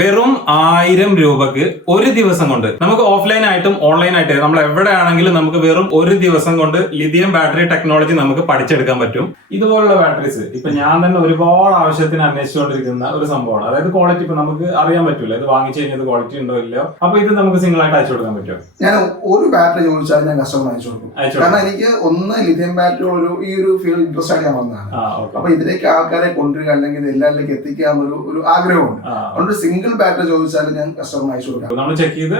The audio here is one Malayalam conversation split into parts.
വെറും ആയിരം രൂപക്ക് ഒരു ദിവസം കൊണ്ട് നമുക്ക് ഓഫ്ലൈൻ ആയിട്ടും ഓൺലൈൻ ആയിട്ട് നമ്മൾ എവിടെയാണെങ്കിലും നമുക്ക് വെറും ഒരു ദിവസം കൊണ്ട് ലിഥിയം ബാറ്ററി ടെക്നോളജി നമുക്ക് പഠിച്ചെടുക്കാൻ പറ്റും. ഇതുപോലുള്ള ബാറ്ററീസ് ഇപ്പൊ ഞാൻ തന്നെ ഒരുപാട് ആവശ്യത്തിന് അന്വേഷിച്ചുകൊണ്ടിരിക്കുന്ന ഒരു സംഭവമാണ്. അതായത് ക്വാളിറ്റി ഇപ്പൊ നമുക്ക് അറിയാൻ പറ്റില്ല ഇത് വാങ്ങിച്ചു കഴിഞ്ഞാൽ ക്വാളിറ്റി ഉണ്ടോ ഇല്ലയോ? അപ്പൊ ഇത് നമുക്ക് സിംഗിൾ ആയിട്ട് അയച്ചു കൊടുക്കാൻ പറ്റും ഞാൻ ഒരു ബാറ്ററി ചോദിച്ചാൽ ഞാൻ കസ്റ്റമർ അയച്ചു കൊടുക്കും. കാരണം എനിക്ക് ഒന്ന് ലിഥിയം ബാറ്ററി ഒരു ഈ ഒരു ഫീൽഡ് ഇൻട്രസ്റ്റ് ആയി ഞാൻ വന്നതാണ്. അപ്പൊ ഇതിലേക്ക് ആൾക്കാരെ കൊണ്ടുവരിക അല്ലെങ്കിൽ എല്ലാവരിലേക്ക് എത്തിക്കുക എന്നൊരു ഒരു ആഗ്രഹമുണ്ട്. അതുകൊണ്ട് സിംഗിൾ ബാറ്ററി ചോദിച്ചാൽ ഞാൻ കസ്റ്റമർ അയച്ചു കൊടുക്കാം. നമ്മൾ ചെക്ക് ചെയ്ത്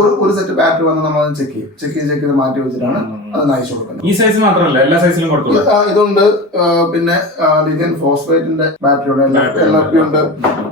ഒരു- ഒരു സെറ്റ് ബാറ്ററി വന്ന് നമ്മൾ ചെക്ക് ചെയ്യും. ചെക്ക് ചെയ്ത് ചെക്ക് ചെയ്ത് മാറ്റി വെച്ചിട്ടാണ് അത് അയച്ചു കൊടുക്കുന്നത് ഈ സൈസ് മാത്രമല്ല എല്ലാ സൈസിലും ഇതുണ്ട് പിന്നെ ലിഥിയം ഫോസ്ഫേറ്റിന്റെ ബാറ്ററി ഉണ്ട് എൽ ആർ പി ഉണ്ട്.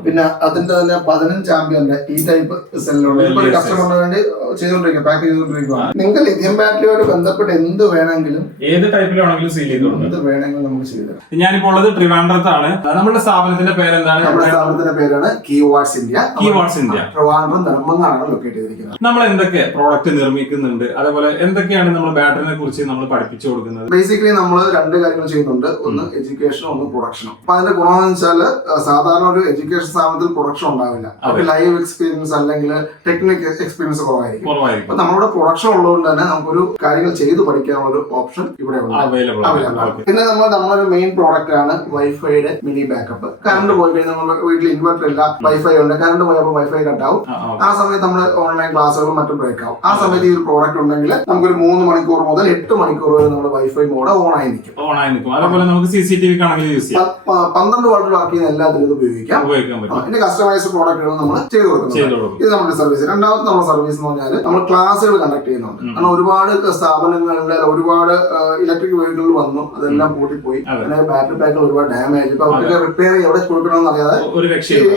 പിന്നെ അതിന്റെ തന്നെ പതിനഞ്ച് ആമ്പിയറിന്റെ ഈ ടൈപ്പ് സെല്ലുണ്ട് കസ്റ്റമറിന് വേണ്ടി ചെയ്തുകൊണ്ടിരിക്കുക പാക്ക് ചെയ്തുകൊണ്ടിരിക്കുകയാണ്. നിങ്ങൾക്ക് ലിഥിയം ബാറ്ററിയോട് ബന്ധപ്പെട്ട് എന്ത് വേണമെങ്കിലും ഏത് ടൈപ്പിലാണെങ്കിലും സീൽ ചെയ്തോണ്ട് എന്ത് വേണമെങ്കിലും നമുക്ക് ചെയ്തു ഞാനിപ്പോ ഞാനിപ്പോൾ ഉള്ളത് ട്രിവാൻഡ്രത്താണ്. നമ്മുടെ സ്ഥാപനത്തിന്റെ പേരെന്താണ്? നമ്മുടെ സ്ഥാപനത്തിന്റെ പേരാണ് key watts India keywords India Trivandrum ധർമ്മങ്ങളാണ് locate ചെയ്തിരിക്കുന്നത്. നമ്മൾ എന്തൊക്കെ പ്രോഡക്റ്റ് നിർമ്മിക്കുന്നുണ്ട് അതേപോലെ എന്തൊക്കെയാണ് നമ്മൾ ബാറ്ററിനെ കുറിച്ച് നമ്മൾ പഠിപ്പിച്ചു കൊടുക്കുന്നത്? ബേസിക്കലി നമ്മൾ രണ്ട് കാര്യങ്ങൾ ചെയ്യുന്നുണ്ട്. ഒന്ന് എഡ്യൂക്കേഷനും ഒന്ന് പ്രൊഡക്ഷനും അപ്പൊ അതിന്റെ ഗുണമെന്ന് വെച്ചാൽ സാധാരണ ഒരു എഡ്യൂക്കേഷൻ സ്ഥാപനത്തിൽ പ്രൊഡക്ഷൻ ഉണ്ടാവില്ല. അപ്പൊ ലൈവ് എക്സ്പീരിയൻസ് അല്ലെങ്കിൽ ടെക്നിക്കൽ എക്സ്പീരിയൻസ് കുറവായിരിക്കും. അപ്പൊ നമ്മളുടെ പ്രൊഡക്ഷൻ ഉള്ളതുകൊണ്ട് തന്നെ നമുക്കൊരു കാര്യങ്ങൾ ചെയ്തു പഠിക്കാനുള്ള ഒരു ഓപ്ഷൻ ഇവിടെ അവൈലബിൾ പിന്നെ നമ്മൾ നമ്മളൊരു മെയിൻ പ്രോഡക്റ്റ് ആണ് വൈഫൈയുടെ മിനി ബാക്കപ്പ് കറണ്ട് പോയി കഴിഞ്ഞാൽ നമ്മൾ വീട്ടിൽ ഇൻവെർട്ടർ ഇല്ല വൈഫൈ ഉണ്ട്. കറണ്ട് പോയപ്പോൾ വൈഫൈ കട്ടാവും ആ സമയത്ത് നമ്മൾ ഓൺലൈൻ ക്ലാസ്സുകളും മറ്റും ബ്രേക്ക് ആവും. ആ സമയത്ത് ഈ ഒരു പ്രോഡക്റ്റ് ഉണ്ടെങ്കിൽ നമുക്കൊരു മൂന്ന് മണിക്കൂർ മുതൽ എട്ട് മണിക്കൂർ വരെ നമ്മുടെ വൈഫൈ മോഡ് ഓൺ ആയി നിൽക്കും. ഓൺ ആയി നിൽക്കും. അതേപോലെ നമുക്ക് സി സി ടി വി ആണെങ്കിൽ യൂസ് ചെയ്യാം. പന്ത്രണ്ട് വാട്ട് ബാക്കി എല്ലാത്തിനും ഇത് ഉപയോഗിക്കാം. ഉപയോഗിക്കാൻ പറ്റും. ഇതിന്റെ കസ്റ്റമൈസ്ഡ് പ്രോഡക്റ്റുകൾ നമ്മൾ ചെയ്തു കൊടുക്കുന്നത് ഇത് നമ്മുടെ സർവീസ് രണ്ടാമത്തെ നമ്മുടെ സർവീസ് എന്ന് പറഞ്ഞാൽ നമ്മൾ ക്ലാസ്സുകൾ കണ്ടക്ട് ചെയ്യുന്നുണ്ട്. കാരണം ഒരുപാട് സ്ഥാപനങ്ങളിൽ ഒരുപാട് ഇലക്ട്രിക് വെഹിക്കിൾ വന്നു. അതെല്ലാം പൂട്ടിപ്പോയി. അതെ. അങ്ങനെ ബാറ്ററി പാക്കുകൾ ഒരുപാട് ഡാമേജ് ഇപ്പൊ അവർക്ക് റിപ്പയർ എവിടെ കൊടുക്കണമെന്ന് അറിയാതെ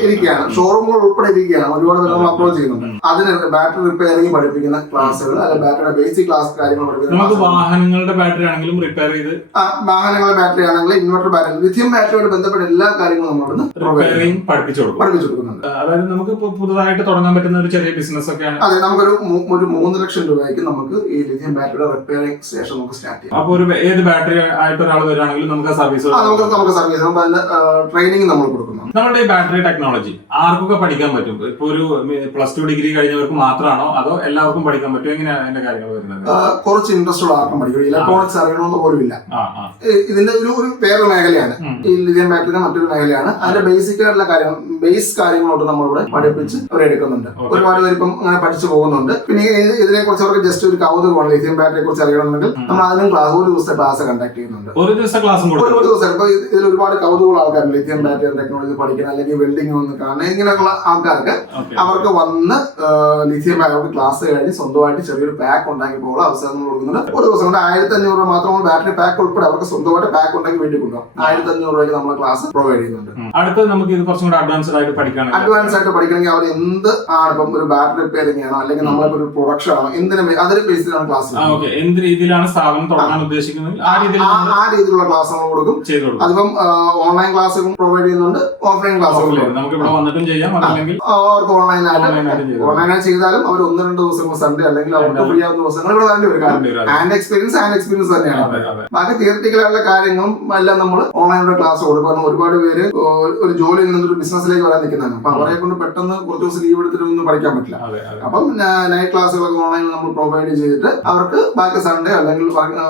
ഇരിക്കുകയാണ്. ഷോറൂമുകൾ ഉൾപ്പെടെ ഇരിക്കുകയാണ്. ഒരുപാട് പേര് നമ്മൾ അപ്ലോഡ് ചെയ്യുന്നുണ്ട്. അതിന് ബാറ്ററി റിപ്പയറിംഗ് പഠിപ്പിക്കുന്ന ക്ലാസ്സുകൾ അല്ലെങ്കിൽ ബാറ്ററിയുടെ ബേസിക് ക്ലാസ് കാര്യങ്ങൾ പഠിപ്പിക്കുന്ന വാഹനങ്ങളുടെ ബാറ്ററി ആണെങ്കിലും റിപ്പയർ ചെയ്ത് ആ, വാഹനങ്ങളുടെ ബാറ്ററി ആണെങ്കിലും ഇൻവെർട്ടർ ബാറ്ററി ലിഥിയം ബാറ്ററിയോട് ബന്ധപ്പെട്ട എല്ലാ കാര്യങ്ങളും നമ്മളിന്ന് പ്രൊവൈഡ് റിപ്പയറിംഗ് പഠിപ്പിച്ചു കൊടുക്കും. പഠിപ്പിച്ചു കൊടുക്കുന്നുണ്ട്. അതായത് നമുക്ക് ഇപ്പോൾ പുതുതായിട്ട് തുടങ്ങാൻ പറ്റുന്ന ഒരു ചെറിയ ബിസിനസ് ഒക്കെയാണ്. അതെ നമുക്കൊരു മൂ- ഒരു മൂന്ന് ലക്ഷം രൂപയ്ക്ക് നമുക്ക് ഈ ലിഥിയം ബാറ്ററിയുടെ റിപ്പയറിംഗ് സ്റ്റേഷൻ നമുക്ക് സ്റ്റാർട്ട് ചെയ്യാം. അപ്പൊ ഒരു ഏത് ബാറ്ററി ആയിട്ട് ഒരാൾ വരികയാണെങ്കിലും നമുക്ക് സർവീസ് ആ നമുക്ക് നമുക്ക് സർവീസ് നമുക്ക് അതിന്റെ ട്രെയിനിങ് നമ്മൾ കൊടുക്കുന്നുണ്ട്. നമ്മുടെ ബാറ്ററി ടെക്നോളജി ആർക്കൊക്കെ പഠിക്കാൻ പറ്റും? ഇപ്പൊ ഒരു പ്ലസ് ടു ഡിഗ്രി കഴിഞ്ഞവർക്ക് മാത്രമാണോ? അതോ എല്ലാവർക്കും പഠിക്കാൻ പറ്റും എങ്ങനെയാണ് അതിന്റെ കാര്യങ്ങൾ വരുന്നത്? കുറച്ച് ഇൻട്രസ്റ്റ് ഉള്ള ആർക്കും പഠിക്കും. ഇലക്ട്രോണിക്സ് അറിയണമെന്ന് പോലും ഇല്ല ഇതിന്റെ ഒരു ഒരു വേറൊരു മേഖലയാണ്. ഈ ലിഥിയം ബാറ്ററിന്റെ മറ്റൊരു മേഖലയാണ്. അതിന്റെ ബേസിക് ആയിട്ടുള്ള കാര്യം ബേസ് കാര്യങ്ങളോട്ട് നമ്മളിവിടെ പഠിപ്പിച്ച് അവരെ എടുക്കുന്നുണ്ട്. ഒരുപാട് പേര് ഇപ്പം അങ്ങനെ പഠിച്ചു പോകുന്നുണ്ട്. പിന്നെ ഇതിനെ കുറിച്ച് അവർക്ക് ജസ്റ്റ് ഒരു കൗതുകമാണ് ലിഥിയം ബാറ്ററിയെ കുറിച്ച് അറിയണമെന്നുണ്ടെങ്കിൽ നമ്മൾ അതിനും ക്ലാസ് ഒരു ദിവസത്തെ ക്ലാസ് കണ്ടക്ട് ചെയ്യുന്നുണ്ട്. ഒരു ദിവസം ക്ലാസ് ഒരു ദിവസം ഇപ്പൊ ഇതിൽ ഒരുപാട് കൗതുകമുള്ള ആൾക്കാരുണ്ട് ലിഥിയം ബാറ്ററി ടെക്നോളജി പഠിക്കണം അല്ലെങ്കിൽ വെൽഡിംഗ് ഒന്ന് കാണണം ഇങ്ങനെയുള്ള ആൾക്കാർക്ക് അവർക്ക് വന്ന് ലിഥിയം ബാറ്ററി ക്ലാസ് കഴിഞ്ഞ് സ്വന്തമായിട്ട് ചെറിയൊരു പാക്ക് ഉണ്ടാക്കി പോകാൻ അവസരം നമ്മൾ കൊടുക്കുന്നുണ്ട്. ഒരു ദിവസം കൊണ്ട് ആയിരത്തി അഞ്ഞൂറ് രൂപ മാത്രം ബാറ്ററി പാക്ക് ഉൾപ്പെടെ അവർക്ക് സ്വന്തമായിട്ട് പാക്ക് ഉണ്ടാക്കി വേണ്ടി കൊണ്ടുപോകാം ആയിരത്തി അഞ്ഞൂറ് രൂപയ്ക്ക് നമ്മൾ ക്ലാസ് പ്രൊവൈഡ് ചെയ്യുന്നുണ്ട്. അടുത്ത നമുക്ക് ഇത് കുറച്ചും കൂടെ അഡ്വാൻസ്ഡ് ആയിട്ട് പഠിക്കണം അഡ്വാൻസ് ആയിട്ട് പഠിക്കണമെങ്കിൽ അവർ എന്ത് ആണ് ഇപ്പം ഒരു ബാറ്ററി റിപ്പയറിംഗ് ആണോ അല്ലെങ്കിൽ നമ്മളിപ്പോ ഒരു പ്രൊഡക്ഷൻ ആണോ എന്തിനും അതിന് ബേസിലാണ് ക്ലാസ് എന്ത് രീതിയിലാണ് സ്ഥാപനം തുടങ്ങാൻ ഉദ്ദേശിക്കുന്നത്? ആ രീതിയിലുള്ള ക്ലാസ് നമ്മൾ കൊടുക്കും. അതിപ്പം ഓൺലൈൻ ക്ലാസ്സും പ്രൊവൈഡ് ചെയ്യുന്നുണ്ട്. ഓഫ്ലൈൻ ക്ലാസ് നമുക്ക് ഇവിടെ വന്നിട്ടും ചെയ്യാം. അല്ലെങ്കിൽ അവർക്ക് ഓൺലൈൻ Online ആയിട്ട് ആയിട്ട് ചെയ്തു. ഓൺലൈനായി ചെയ്താലും അവർ ഒന്ന് രണ്ട് ദിവസം സൺഡേ അല്ലെങ്കിൽ അവർക്ക് ഫ്രീ ആവുന്ന ദിവസങ്ങൾ ഇവിടെ വേണ്ടി വരും. വരേണ്ടി വരും. ഹാൻഡ് എക്സ്പീരിയൻസ് ആൻഡ് എക്സ്പീരിയൻസ് തന്നെയാണ്. ബാക്കി തിയറട്ടിക്കൽ കാര്യങ്ങളും എല്ലാം നമ്മൾ ഓൺലൈനിലൂടെ ക്ലാസ് കൊടുക്കുന്നു ഒരുപാട് പേര് ഒരു ജോലിയിൽ നിന്നൊരു ബിസിനസ്സിലേക്ക് വരാൻ നിൽക്കുന്നതാണ്. അപ്പൊ അവരെ കൊണ്ട് പെട്ടെന്ന് കുറച്ച് ദിവസം ലീവ് എടുത്തിട്ട് ഒന്നും പഠിക്കാൻ പറ്റില്ല. അപ്പം നൈറ്റ് ക്ലാസ്സുകളൊക്കെ ഓൺലൈനിൽ നമ്മൾ പ്രൊവൈഡ് ചെയ്തിട്ട് അവർക്ക് ബാക്കി സൺഡേ അല്ലെങ്കിൽ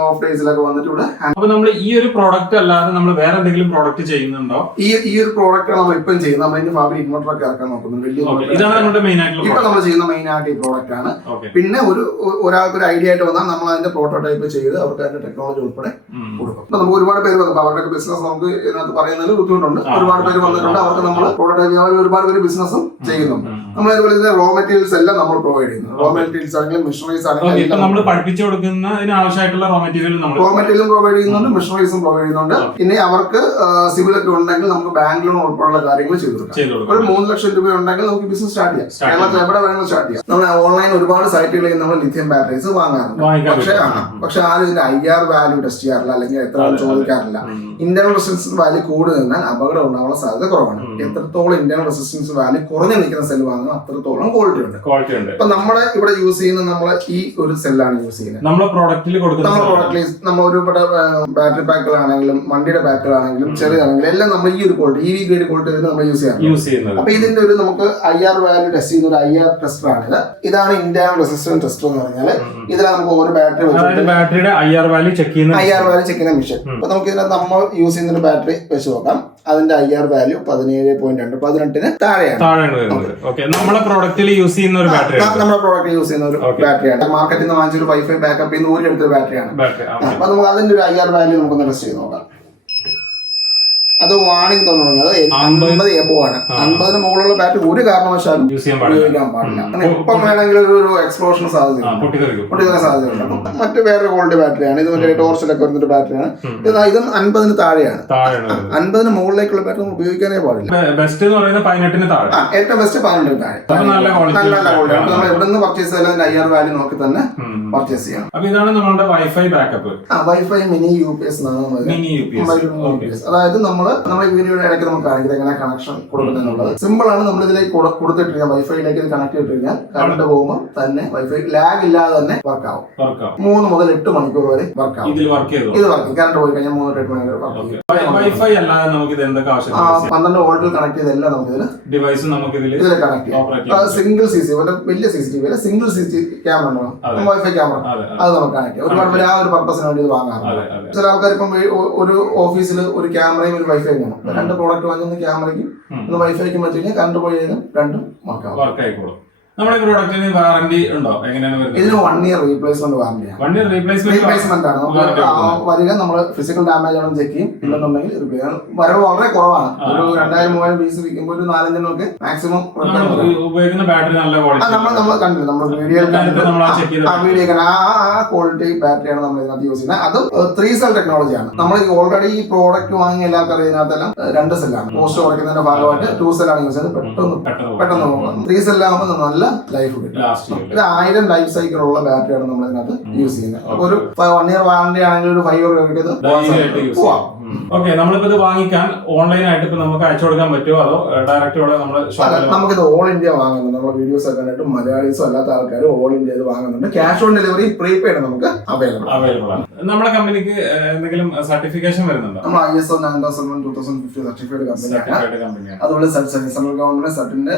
ഓഫ് ഡേയ്സിലൊക്കെ വന്നിട്ട് ഇവിടെ അപ്പൊ നമ്മൾ ഈ ഒരു പ്രോഡക്റ്റ് അല്ലാതെ നമ്മൾ വേറെ എന്തെങ്കിലും പ്രോഡക്റ്റ് ചെയ്യുന്നുണ്ടോ? ഈ ഈ ഒരു പ്രോഡക്റ്റ് നമ്മൾ ഇപ്പം ചെയ്യുന്നത് നമ്മൾ ഇതിന്റെ ഫാബ്രിക് ഇൻവെർട്ടർ ഒക്കെ ഇറക്കാൻ നോക്കുന്നുണ്ട് വലിയ ഇപ്പൊ നമ്മൾ ചെയ്യുന്ന മെയിൻ ആയിട്ട് ഈ പ്രോഡക്റ്റ് ആണ് പിന്നെ ഒരു ഒരാൾക്ക് ഒരു ഐഡിയ ആയിട്ട് വന്നാൽ നമ്മൾ അതിന്റെ പ്രോട്ടോടൈപ്പ് ചെയ്ത് അവർക്ക് അതിന്റെ ടെക്നോളജി ഉൾപ്പെടെ കൊടുക്കും. നമുക്ക് ഒരുപാട് പേര് വന്നു. അവരുടെ ബിസിനസ് നമുക്ക് ഇതിനകത്ത് പറയുന്നതിൽ ബുദ്ധിമുട്ടുണ്ട്. ഒരുപാട് പേര് വന്നിട്ടുണ്ട്. അവർക്ക് നമ്മൾ പ്രോട്ടോടൈപ്പ് അവർ ഒരുപാട് പേര് ബിസിനസ്സും ചെയ്യുന്നുണ്ട്. നമ്മൾ അതുപോലെ തന്നെ റോ മെറ്റീരിയൽസ് എല്ലാം നമ്മൾ പ്രൊവൈഡ് ചെയ്യുന്നു. റോ മെറ്റീരിയൽസ് ആണെങ്കിലും മിഷണറീസ് ആണെങ്കിലും നമ്മൾ പഠിപ്പിച്ചു കൊടുക്കുന്നതിന് ആവശ്യമായിട്ടുള്ള റോ മെറ്റീരിയൽ റോ മെറ്റീരിയലും പ്രൊവൈഡ് ചെയ്യുന്നുണ്ട് മിഷണറീസും പ്രൊവൈഡ് ചെയ്യുന്നുണ്ട്. പിന്നെ അവർക്ക് സിവിൽ ഒക്കെ ഉണ്ടെങ്കിൽ നമുക്ക് ബാങ്ക് ലോൺ ഉൾപ്പെടെയുള്ള കാര്യങ്ങൾ ചെയ്തു കൊടുക്കാം. ഒരു മൂന്ന് ലക്ഷം രൂപ ഉണ്ടെങ്കിൽ നമുക്ക് ബിസിനസ് സ്റ്റാർട്ട് ചെയ്യാം. കേരളത്തിൽ എവിടെ വേണമെങ്കിലും സ്റ്റാർട്ട് ചെയ്യാം. നമ്മൾ ഓൺലൈൻ ഒരുപാട് സൈറ്റുകളിൽ നമ്മൾ ലിഥിയം ബാറ്ററീസ് വാങ്ങാറുണ്ട്. പക്ഷേ പക്ഷേ ആരും ഇതിന്റെ ഐ ആർ വാല്യൂ ടെസ്റ്റ് ചെയ്യാറില്ല അല്ലെങ്കിൽ എത്ര. ചോദിക്കാറില്ല. ഇന്റർണൽ റെസിസ്റ്റൻസ് വാല്യൂ കൂടുതൽ നിന്നാൽ അപകടം ഉണ്ടാവാനുള്ള സാധ്യത കുറവാണ്. എത്രത്തോളം ഇന്റർണൽ റെസിസ്റ്റൻസ് വാല്യൂ കുറഞ്ഞു നിൽക്കുന്ന സെല്ല് വാങ്ങുന്ന അത്രത്തോളം ക്വാളിറ്റി ഉണ്ട്. ക്വാളിറ്റി ഉണ്ട്. ഇപ്പൊ നമ്മുടെ ഇവിടെ യൂസ് ചെയ്യുന്ന നമ്മൾ ഈ ഒരു സെല്ലാണ് യൂസ് ചെയ്യുന്നത്. നമ്മുടെ പ്രോഡക്റ്റിൽ കൊടുക്കുന്നത് നമ്മുടെ പ്രോഡക്റ്റിൽ പ്രോഡക്റ്റ് നമ്മൾ ഒരുപാട് ബാറ്ററി പാക്കുകളാണെങ്കിലും വണ്ടിയുടെ പാക്കുകളാണെങ്കിലും ചെറിയതാണെങ്കിലും എല്ലാം നമ്മൾ ഈ ഒരു ക്വാളിറ്റി ഈ വി ഗ്രേഡ് തന്നെ നമ്മൾ യൂസ് ചെയ്യാം യൂസ് ചെയ്യുന്നത്. അപ്പൊ ഇതിന്റെ ഒരു നമുക്ക് ഐ ആർ വാല്യൂ ടെസ്റ്റ് ചെയ്യുന്ന ഒരു ഐ ആർ ടെസ്റ്റർ ആണിത്. ഇതാണ് ഇന്റേണൽ റെസിസ്റ്റൻസ് ടെസ്റ്റർ എന്ന് പറഞ്ഞാൽ ഇതിലാണ് നമുക്ക് ഓരോ ബാറ്ററി വെച്ചിട്ട് ബാറ്ററിയുടെ ഐ ആർ വാല്യൂ ചെക്ക് ചെയ്യുന്ന ഐ ആർ വാല്യൂ ചെക്ക് ചെയ്യുന്ന മെഷീൻ അപ്പൊ നമുക്ക് ഇതിനകത്ത് നമ്മൾ യൂസ് ചെയ്യുന്ന ഒരു ബാറ്ററി വെച്ച് നോക്കാം. അതിന്റെ ഐ ആർ വാല്യൂ പതിനേഴ് പോയിന്റ് രണ്ട് പതിനെട്ടിന് താഴെയാണ്. താഴെയാണ് വരുന്നത്. ഓക്കെ നമ്മളെ പ്രോഡക്റ്റിൽ യൂസ് ചെയ്യുന്ന ഒരു ബാറ്ററി ആണ്. നമ്മുടെ പ്രോഡക്റ്റ് യൂസ് ചെയ്യുന്ന ഒരു ബാറ്ററിയാണ് മാർക്കറ്റിൽ നിന്ന് വാങ്ങിച്ചൊരു വൈഫൈ ബാക്കപ്പ് ചെയ്യുന്ന എടുത്ത ബാറ്ററിയാണ് ബാറ്ററി അപ്പൊ നമുക്ക് അതിന്റെ ഒരു ഐ ആർ വാല്യൂ നമുക്കൊന്ന് ടെസ്റ്റ് ചെയ്ത് നോക്കാം. അത് വാണിംഗ് തുടങ്ങി. അത് അമ്പത് എബോ ആണ്. അമ്പതിന് മുകളിലുള്ള ബാറ്റ് ഒരു കാരണവശാലും ഉപയോഗിക്കാൻ പാടില്ല. എപ്പം വേണമെങ്കിലും ഒരു- എക്സ്പ്ലോഷൻ സാധ്യത ആ, പൊട്ടിത്തെറിക്കും. പൊട്ടിക്കാൻ സാധ്യതയുണ്ട്. അപ്പം മറ്റ് വേറെ ക്വാളിറ്റി ബാറ്ററിയാണ് ഇത് മറ്റേ ടോർച്ചിലൊക്കെ വരുന്നൊരു ബാറ്ററിയാണ് ഇത് ഇതും അൻപതിന് താഴെയാണ്. അൻപതിന് മുകളിലേക്കുള്ള ബാറ്ററി നമ്മൾ ഉപയോഗിക്കാനേ പാടില്ല. ബെസ്റ്റ് എന്ന് പറയുന്നത് പതിനെട്ടിന് താഴെ. ഏറ്റവും ബെസ്റ്റ് പതിനെട്ടിന് താഴെ. നല്ല നല്ല ക്വാളിറ്റി അപ്പൊ നമ്മൾ എവിടെ നിന്ന് പർച്ചേസ് ചെയ്താലും ഐ ആർ വാല്യൂ നോക്കി തന്നെ പർച്ചേസ് ചെയ്യണം. അപ്പൊ ഇതാണ് നമ്മുടെ വൈഫൈ ബാക്കപ്പ് ആ wifi mini U P S എന്നാണ് മൊബൈൽ യു പി എസ് അതായത് നമ്മൾ നമ്മുടെ ഈ വീഡിയോയുടെ ഇടയ്ക്ക് നമുക്ക് കാണിക്കുന്നത് എങ്ങനെ കണക്ഷൻ കൊടുക്കുന്നതെന്നുള്ളത് സിമ്പിൾ ആണ്. നമ്മൾ ഇതിലേക്ക് കൊടുത്തിട്ട് കൊടുത്തിട്ട് വൈഫൈയിലേക്ക് ഇത് കണക്ട് ചെയ്തിട്ട് കഴിഞ്ഞാൽ കറണ്ട് പോകുമ്പോൾ തന്നെ വൈഫൈ ലാഗ് ഇല്ലാതെ തന്നെ വർക്ക് ആവും. മൂന്ന് മുതൽ എട്ട് മണിക്കൂർ വരെ വർക്ക് ആവും. ഇത് വർക്ക് ചെയ്യും. കറണ്ട് പോയി കഴിഞ്ഞാൽ മൂന്ന് എട്ട് മണിക്കൂർ വർക്ക് ചെയ്യും. വൈഫൈ അല്ലാതെ നമുക്ക് ഇത് എന്തൊക്കെ ആവശ്യം പന്ത്രണ്ട് വോൾട്ടിൽ കണക്ട് ചെയ്തെല്ലാം നമുക്ക് ഇതിൽ ഡിവൈസ് നമുക്ക് ഇതിൽ ഇതിൽ കണക്ട് ചെയ്യാം. സിംഗിൾ സി സി വലിയ C C T V single C C camera ഉണ്ടാവും. വൈഫൈ ക്യാമറ അതെ നമുക്ക് കണക്ട് ചെയ്യാം. ഒരുപാട് പേര് ആ ഒരു പർപ്പസിന് വേണ്ടി ഇത് വാങ്ങാറുണ്ട്. ചില ആൾക്കാർ ഇപ്പം ഒരു ഓഫീസിൽ ഒരു ക്യാമറയും ഒരു വൈഫൈ വേണം. തന്നെയാണ് രണ്ട് പ്രോഡക്റ്റ് വാങ്ങുന്ന ക്യാമറയ്ക്കും. ഒന്ന് വൈഫൈക്കും വെച്ച് കഴിഞ്ഞാൽ കറണ്ട് പോയി കഴിഞ്ഞാൽ രണ്ടും വർക്കാവും വർക്ക് ആയിക്കോളും. നമ്മുടെ പ്രോഡക്റ്റിന് വാറന്റി ഉണ്ടോ? എങ്ങനെയാണ് വരുന്നത്? ഇതിന് വൺ ഇയർ റീപ്ലേസ്മെന്റ് വാറന്റിയാണ് വൺ ഇയർ റീപ്ലേസ്മെന്റ് റീപ്ലേസ്മെന്റ് ആണ്. വരിക നമ്മൾ ഫിസിക്കൽ ഡാമേജ് ആണെന്ന് ചെക്ക് ചെയ്യും. ഇല്ലെന്നുണ്ടെങ്കിൽ repair. വരവ് വളരെ കുറവാണ്. ഒരു രണ്ടായിരം മൂവായിരം പീസ് വിൽക്കുമ്പോൾ ഒരു നാലഞ്ചെണ്ണമൊക്കെ മാക്സിമം ഉപയോഗിക്കുന്ന ബാറ്ററി നല്ല ക്വാളിറ്റി നമ്മൾ നമ്മൾ കണ്ടില്ല നമ്മൾ വീഡിയോ വീഡിയോ ആ ആ ക്വാളിറ്റി ബാറ്ററിയാണ് നമ്മൾ ഇതിനകത്ത് യൂസ് ചെയ്യുന്നത്. അതും ത്രീ സെൽ ടെക്നോളജി ആണ്. നമ്മൾ ഓൾറെഡി ഈ പ്രോഡക്റ്റ് വാങ്ങി എല്ലാവർക്കും അറിയാം ഇതിനകത്തെല്ലാം ഏഹ്, രണ്ട് സെല്ലാണ് പോസ്റ്റ് കുറയ്ക്കുന്നതിന്റെ ഭാഗമായിട്ട് ടു സെല്ലാണ് യൂസ് ചെയ്യുന്നത്. പെട്ടെന്ന് പെട്ടെന്ന് ത്രീ സെല്ലാകുമ്പോൾ നല്ല ലൈഫ് കിട്ടും. ഒരു ആയിരം ലൈഫ് സൈക്കിൾ ഉള്ള ബാറ്ററിയാണ് നമ്മൾ ഇതിനകത്ത് യൂസ് ചെയ്യുന്നത്. അപ്പൊ ഒരു വൺ ഇയർ വാറണ്ടി ആണെങ്കിൽ ഒരു ഫൈവ് ഇയർ ഇത് പോവാം. ഓക്കെ നമ്മളിപ്പോ ഇത് വാങ്ങിക്കാൻ ഓൺലൈൻ ആയിട്ട് ഇപ്പൊ നമുക്ക് അയച്ചു കൊടുക്കാൻ പറ്റുമോ? അതോ ഡയറക്റ്റ് ഇവിടെ നമ്മൾ നമുക്കിത് ഓൾ ഇന്ത്യ വാങ്ങുന്നുണ്ട്. നമ്മുടെ വീഡിയോസ് ഒക്കെ കണ്ടിട്ട് മലയാളീസും അല്ലാത്ത ആൾക്കാർ ഓൾ ഇന്ത്യ ഇത് വാങ്ങുന്നുണ്ട്. ക്യാഷ് ഓൺ ഡെലിവറി പ്രീപെയ്ഡ് നമുക്ക് അവൈലബിൾ അവൈലബിൾ ആണ്. നമ്മുടെ കമ്പനിക്ക് എന്തെങ്കിലും സർട്ടിഫിക്കേഷൻ വരുന്നുണ്ടോ? നമ്മൾ I S O nine thousand one two thousand fifty certified കമ്പനിയാണ് അതുപോലെ സർട്ടിന്റെ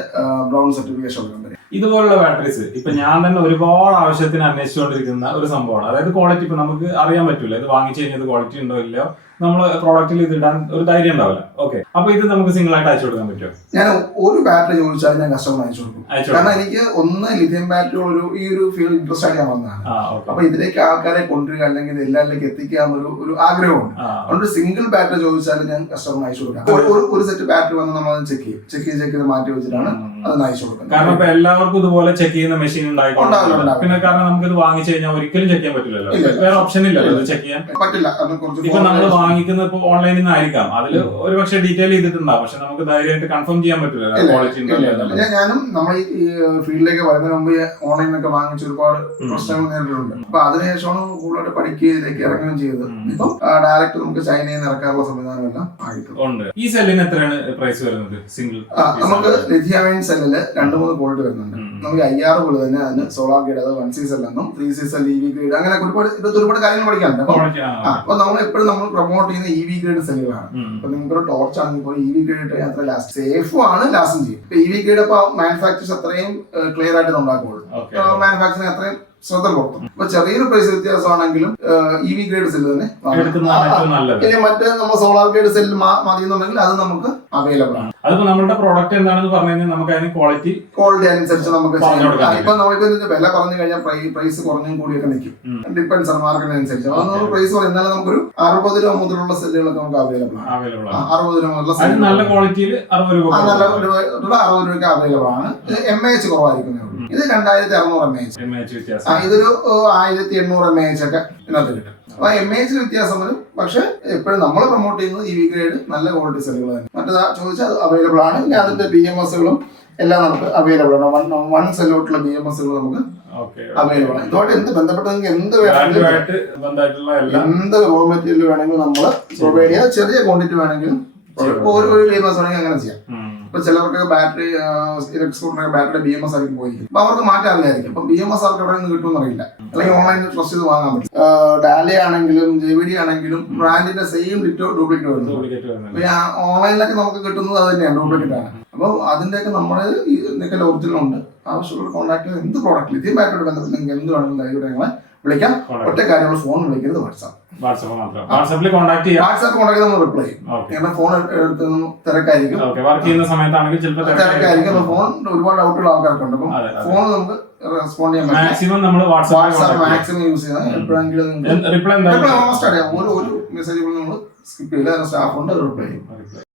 ബ്രൗൺ സർട്ടിഫിക്കേഷൻ കമ്പനി ഇതുപോലുള്ള ബാറ്ററീസ് ഇപ്പൊ ഞാൻ തന്നെ ഒരുപാട് ആവശ്യത്തിന് അന്വേഷിച്ചുകൊണ്ടിരിക്കുന്ന ഒരു സംഭവമാണ്. അതായത് ക്വാളിറ്റി ഇപ്പൊ നമുക്ക് അറിയാൻ പറ്റില്ല ഇത് വാങ്ങിച്ചു കഴിഞ്ഞാൽ ക്വാളിറ്റി ഉണ്ടോ ഇല്ലയോ? നമ്മൾ പ്രോഡക്റ്റിൽ ഇത് ഇടാൻ ഒരു ധൈര്യം ഉണ്ടാവില്ല. ഓക്കെ അപ്പൊ ഇത് നമുക്ക് സിംഗിൾ ആയിട്ട് അയച്ചു കൊടുക്കാൻ പറ്റുമോ? ഞാൻ ഒരു ബാറ്ററി ചോദിച്ചാൽ ഞാൻ കസ്റ്റമർ അയച്ചു കൊടുക്കും. അയച്ചു കാരണം എനിക്ക് ഒന്ന് ലിഥിയം ബാറ്ററി ഒരു ഈ ഒരു ഫീൽഡ് ഇൻട്രസ്റ്റ് ആയി ഞാൻ വന്നതാണ്. അപ്പൊ ഇതിലേക്ക് ആൾക്കാരെ കൊണ്ടുവരിക അല്ലെങ്കിൽ എല്ലാവരിലേക്ക് എത്തിക്കുക എന്നൊരു ഒരു ആഗ്രഹമുണ്ട്. അതുകൊണ്ട് സിംഗിൾ ബാറ്ററി ചോദിച്ചാൽ ഞാൻ കസ്റ്റമർ അയച്ചു കൊടുക്കാം. ഒരു- സെറ്റ് ബാറ്ററി വന്ന് നമ്മൾ ചെക്ക് ചെയ്യും. ചെക്ക് ചെയ്ത് ചെക്ക് ചെയ്ത് മാറ്റി വെച്ചിട്ടാണ് അത് അയച്ചു കൊടുക്കുന്നത്. കാരണം ഇപ്പൊ എല്ലാവർക്കും ഇതുപോലെ ചെക്ക് ചെയ്യുന്ന മെഷീൻ ഉണ്ടായിട്ടുണ്ട്. പിന്നെ കാരണം നമുക്ക് ഇത് വാങ്ങിച്ചു കഴിഞ്ഞാൽ ഒരിക്കലും ചെക്ക് ചെയ്യാൻ പറ്റില്ലല്ലോ. വേറെ ഓപ്ഷൻ ഇല്ലല്ലോ ചെക്ക് ചെയ്യാൻ. പറ്റില്ല. ഇപ്പൊ നമ്മൾ വാങ്ങിക്കുന്ന ഇപ്പൊ ഓൺലൈനിൽ നിന്ന് ആയിരിക്കാം. അതിൽ ഒരു പക്ഷേ ഡീറ്റെയിൽ ചെയ്തിട്ടുണ്ടാവും. പക്ഷെ നമുക്ക് ധൈര്യമായിട്ട് കൺഫേം ചെയ്യാൻ പറ്റില്ല. ക്വാളിറ്റി ഞാനും നമ്മൾ ഈ ഫീൽഡിലേക്ക് വരുന്നതിന് മുമ്പ് ഓൺലൈനിൽ ഓൺലൈനിലൊക്കെ വാങ്ങിച്ച ഒരുപാട് പ്രശ്നങ്ങൾ നേരിട്ടുണ്ട് അപ്പൊ അതിനുശേഷമാണ് കൂടുതലായിട്ട് പഠിക്കുകയും ഇതിലേക്ക് ഇറങ്ങുകയും ചെയ്തത്. ഇപ്പം ഡയറക്റ്റ് നമുക്ക് ചൈനയിൽ നിന്ന് ഇറക്കാനുള്ള സംവിധാനമെല്ലാം ആയിട്ടുണ്ട്. ഉണ്ട്. ഈ സെല്ലിന് എത്രയാണ് പ്രൈസ് വരുന്നത്? സിംഗിൾ നമുക്ക് ലിഥിയമൈൻ സെല്ലിൽ രണ്ട് മൂന്ന് ക്വാളിറ്റി വരുന്നുണ്ട്. നമുക്ക് ഐ ആർ പോലെ തന്നെ അതിന് സോളാർ ഗ്രേഡ് അത് വൺ സീസൺ എന്നും three season E V grade അങ്ങനെ ഒരുപാട് ഒരുപാട് കാര്യങ്ങൾ പഠിക്കാനുണ്ട് അപ്പൊ നമ്മൾ എപ്പോഴും നമ്മൾ പ്രൊമോട്ട് ചെയ്യുന്ന ഇ വി ഗ്രേഡ് സെല്ലുകളാണ്. അപ്പൊ നിങ്ങൾക്ക് ഒരു ടോർച്ച് ആണെങ്കിൽ ഇ വി ഗ്രേഡ് അത്ര ലാസ്റ്റ് സേഫും ആണ് ലാസ്റ്റും ചെയ്യും. ഇപ്പൊ ഇ വി ഗ്രേഡ് ഇപ്പൊ മാനുഫാക്ചേഴ്സ് അത്രയും ക്ലിയർ ആയിട്ട് ഉണ്ടാക്കുകയുള്ളൂ ഓക്കെ മാനുഫാക്ചറിങ് അത്രയും ശ്രദ്ധ കൊടുത്തു അപ്പൊ ചെറിയൊരു പ്രൈസ് വ്യത്യാസമാണെങ്കിലും ഇ വി ഗ്രേഡ് സെല്ല് തന്നെ ഇനി മറ്റേ നമ്മൾ സോളാർ ഗ്രേഡ് സെല്ല് മതി എന്നുണ്ടെങ്കിൽ അത് നമുക്ക് അവൈലബിൾ ആണ്. അതിപ്പോ നമ്മുടെ പ്രോഡക്റ്റ് എന്താണെന്ന് പറഞ്ഞു കഴിഞ്ഞാൽ നമുക്ക് അതിന് ക്വാളിറ്റി ക്വാളിറ്റി അനുസരിച്ച് നമുക്ക് ഇപ്പൊ നമ്മളിപ്പോ വില പറഞ്ഞു കഴിഞ്ഞാൽ പ്രൈസ് കുറഞ്ഞും കൂടിയൊക്കെ നിൽക്കും. ഡിപ്പെൻസ് ആണ് മാർക്കറ്റ് അനുസരിച്ച്. അത് നമ്മൾ പ്രൈസ് പറയും എന്നാലും നമുക്കൊരു അറുപത് രൂപ മുതലുള്ള സെല്ലുകളൊക്കെ നമുക്ക് അവൈലബിൾ ആണ്. അറുപത് രൂപ മുതലുള്ള നല്ല ക്വാളിറ്റിയിൽ അറുപത് രൂപ അറുപത് രൂപയ്ക്ക് അവൈലബിൾ ആണ്. എം എ എച്ച് കുറവായിരിക്കുന്നേ ഇത് രണ്ടായിരത്തി അറുന്നൂറ് എം എച്ച് ആ ഇതൊരു ആയിരത്തി എണ്ണൂറ് എം എച്ച് ഒക്കെ ഇതിനകത്ത് കിട്ടും. അപ്പൊ എം എ എച്ചിൽ വ്യത്യാസം വരും. പക്ഷെ എപ്പോഴും നമ്മൾ പ്രൊമോട്ട് ചെയ്യുന്നത് ഇ വി ഗ്രേഡ് നല്ല ക്വാളിറ്റി സെല്ലുകൾ തന്നെ. മറ്റേതാ ചോദിച്ചാൽ അത് അവൈലബിൾ ആണ്. പിന്നെ അതിന്റെ ബി എം എസുകളും എല്ലാം നമുക്ക് അവൈലബിൾ ആണ്. വൺ വൺ സെല്ലോട്ടുള്ള ബി എം എസുകൾ നമുക്ക് അവൈലബിൾ ആണ്. ഇതോടെ എന്ത് ബന്ധപ്പെട്ട് നിങ്ങൾക്ക് എന്ത് വേണമെങ്കിലും എന്ത് റോ മെറ്റീരിയൽ വേണമെങ്കിലും നമ്മൾ പ്രൊവൈഡ് ചെയ്യാം. ചെറിയ ക്വാണ്ടിറ്റി വേണമെങ്കിലും ഒരു ലേബേഴ്സ് വേണമെങ്കിൽ അങ്ങനെ ചെയ്യാം. ഇപ്പൊ ചിലർക്ക് ബാറ്ററി ഇലക്ട്രിക് സ്കൂട്ടറിന് ബാറ്ററി ബി എം എസ് ആയിരിക്കും പോയി. അപ്പൊ അവർക്ക് മാറ്റം അറിയായിരിക്കും. അപ്പൊ ബി എം എസ് അവർക്ക് എവിടെ നിന്ന് കിട്ടുമെന്ന് അറിയില്ല. അല്ലെങ്കിൽ ഓൺലൈനിൽ ട്രസ്റ്റ് ചെയ്ത് വാങ്ങാൻ പറ്റും. ഡാലി ആണെങ്കിലും ജെവിഡി വി ഡി ആണെങ്കിലും ബ്രാൻഡിന്റെ സെയിം ഡിറ്റോ ഡ്യൂപ്ലിക്കേറ്റ് വരുന്നു വരുന്നത് ഓൺലൈനിലൊക്കെ നമുക്ക് കിട്ടുന്നത് അത് തന്നെയാണ്. ഡ്യൂപ്ലിക്കേറ്റ് ആണ്. അപ്പോൾ അതിന്റെയൊക്കെ നമ്മുടെ ഒറിജിനൽ ഉണ്ട്. ആവശ്യമുള്ള കോൺടാക്ട് എന്ത് പ്രോഡക്റ്റ് ഇതേ ബാറ്ററിയോട് ബന്ധപ്പെട്ട് നിങ്ങൾക്ക് എന്ത് വേണമെങ്കിലും ഞങ്ങളെ വിളിക്കാം. ഒറ്റ കാര്യമുള്ള ഫോൺ വിളിക്കരുത് വാട്സാപ്പ്. വാട്സപ്പ് മാത്രം. വാട്സപ്പിൽ കോൺടാക്ട് ചെയ്യാം. വാട്സാപ്പ് കോൺടാക്ട് നമ്മൾ റിപ്ലൈ ചെയ്യും. ഫോൺ എടുത്തൊന്നും തിരക്കായിരിക്കും. വർക്ക് ചെയ്യുന്ന സമയത്താണെങ്കിൽ ചിലപ്പോൾ തിരക്കായിരിക്കും. ഫോൺ ഒരുപാട് ഡൗട്ടുള്ള ആൾക്കാർക്കുണ്ട്. അപ്പം. ഫോൺ നമുക്ക് റെസ്പോണ്ട് ചെയ്യാൻ മാക്സിമം നമ്മൾ വാട്സാപ്പ് മാക്സിമം യൂസ് എപ്പോഴെങ്കിലും നിങ്ങൾക്ക് റിപ്ലൈ ഓൾമോസ്റ്റ് അറിയാം. ഒരു ഒരു മെസ്സേജ് നമ്മൾ സ്കിപ്പ് ചെയ്യില്ല. സ്റ്റാഫ് ഉണ്ട് റിപ്ലൈ ചെയ്യും.